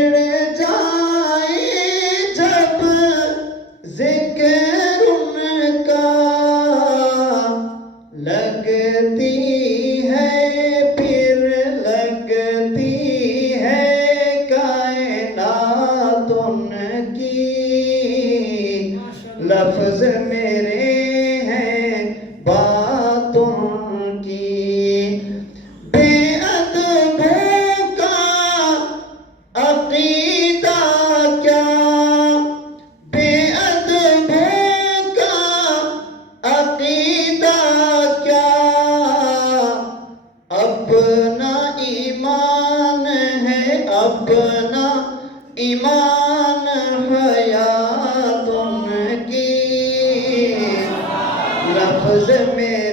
بڑھ جائے جب ذکر ان کا، لگتی ہے پھر لگتی ہے کائنات ان کی، لفظ میرے ہیں باتوں کی، بے ادبوں کا عقیدہ کیا، بے ادبوں کا عقیدہ کیا، اپنا ایمان ہے اپنا ایمان حیات ان کی، لفظ میں